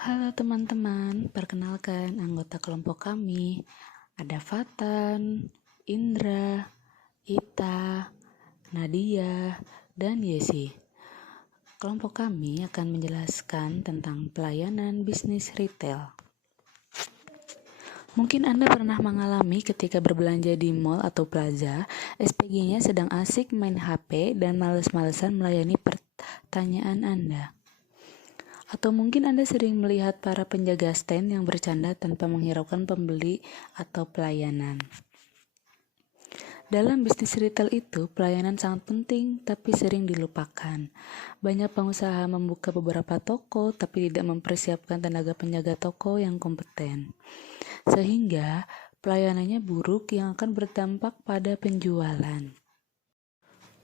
Halo teman-teman, perkenalkan anggota kelompok kami. Ada Fatan, Indra, Ita, Nadia, dan Yesi. Kelompok kami akan menjelaskan tentang pelayanan bisnis retail. Mungkin Anda pernah mengalami ketika berbelanja di mall atau plaza, SPG-nya sedang asik main HP dan males-malesan melayani pertanyaan Anda. Atau mungkin Anda sering melihat para penjaga stand yang bercanda tanpa menghiraukan pembeli atau pelayanan. Dalam bisnis retail itu, pelayanan sangat penting tapi sering dilupakan. Banyak pengusaha membuka beberapa toko tapi tidak mempersiapkan tenaga penjaga toko yang kompeten. Sehingga pelayanannya buruk yang akan berdampak pada penjualan.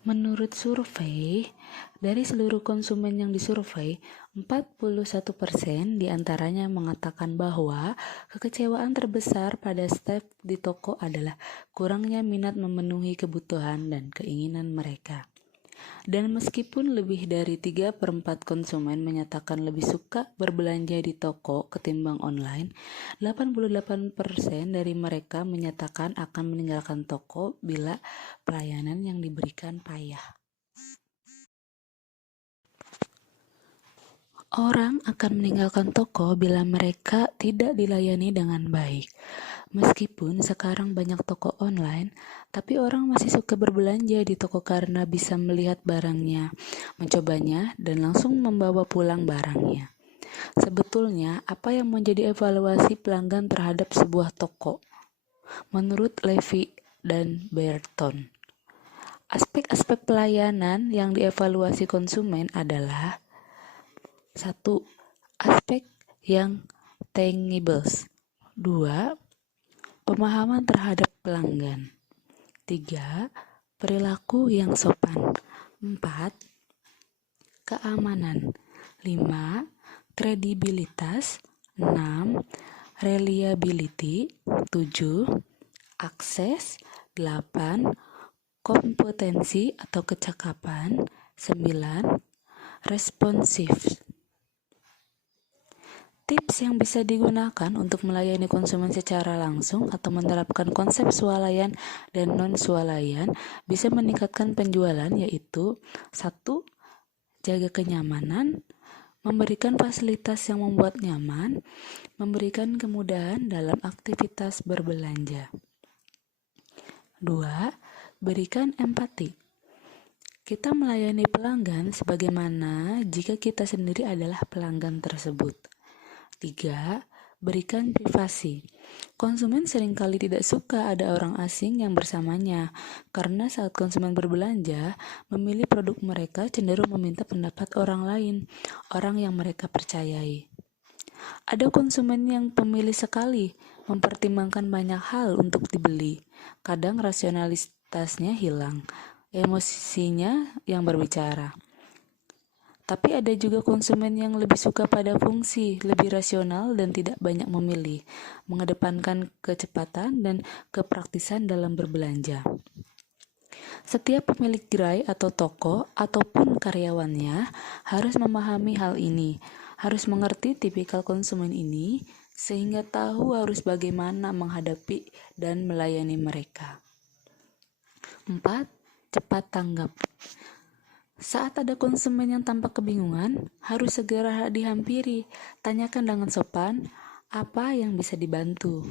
Menurut survei, dari seluruh konsumen yang disurvei, 41% diantaranya mengatakan bahwa kekecewaan terbesar pada staf di toko adalah kurangnya minat memenuhi kebutuhan dan keinginan mereka. Dan meskipun lebih dari 3/4 konsumen menyatakan lebih suka berbelanja di toko ketimbang online, 88% dari mereka menyatakan akan meninggalkan toko bila pelayanan yang diberikan payah. Orang akan meninggalkan toko bila mereka tidak dilayani dengan baik. Meskipun sekarang banyak toko online, tapi orang masih suka berbelanja di toko karena bisa melihat barangnya, mencobanya, dan langsung membawa pulang barangnya. Sebetulnya, apa yang menjadi evaluasi pelanggan terhadap sebuah toko? Menurut Levy dan Burton, aspek-aspek pelayanan yang dievaluasi konsumen adalah 1. Aspek yang tangibles. 2. Pemahaman terhadap pelanggan. 3. Perilaku yang sopan. 4. Keamanan. 5. Kredibilitas. 6. Reliability. 7. Akses. 8. Kompetensi atau kecakapan. 9. Responsif. Tips yang bisa digunakan untuk melayani konsumen secara langsung atau menerapkan konsep swalayan dan non-swalayan bisa meningkatkan penjualan, yaitu 1. Jaga kenyamanan, memberikan fasilitas yang membuat nyaman, memberikan kemudahan dalam aktivitas berbelanja. 2. Berikan empati. Kita melayani pelanggan sebagaimana jika kita sendiri adalah pelanggan tersebut. 3. Berikan privasi. Konsumen seringkali tidak suka ada orang asing yang bersamanya, karena saat konsumen berbelanja, memilih produk mereka cenderung meminta pendapat orang lain, orang yang mereka percayai. Ada konsumen yang pemilih sekali, mempertimbangkan banyak hal untuk dibeli. Kadang rasionalitasnya hilang, emosinya yang berbicara. Tapi ada juga konsumen yang lebih suka pada fungsi, lebih rasional dan tidak banyak memilih, mengedepankan kecepatan dan kepraktisan dalam berbelanja. Setiap pemilik gerai atau toko ataupun karyawannya harus memahami hal ini, harus mengerti tipikal konsumen ini sehingga tahu harus bagaimana menghadapi dan melayani mereka. 4. Cepat tanggap. Saat ada konsumen yang tampak kebingungan, harus segera dihampiri. Tanyakan dengan sopan, apa yang bisa dibantu.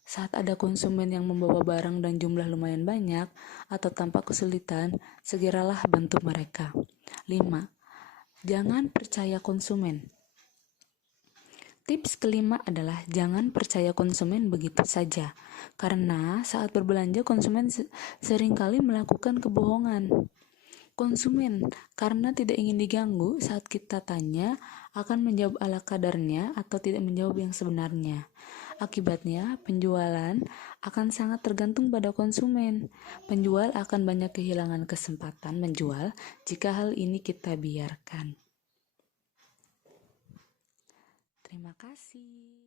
Saat ada konsumen yang membawa barang dan jumlah lumayan banyak atau tampak kesulitan, segeralah bantu mereka. 5. Jangan percaya konsumen. Tips kelima adalah jangan percaya konsumen begitu saja, karena saat berbelanja konsumen seringkali melakukan kebohongan. Konsumen, karena tidak ingin diganggu saat kita tanya, akan menjawab ala kadarnya atau tidak menjawab yang sebenarnya. Akibatnya, penjualan akan sangat tergantung pada konsumen. Penjual akan banyak kehilangan kesempatan menjual jika hal ini kita biarkan. Terima kasih.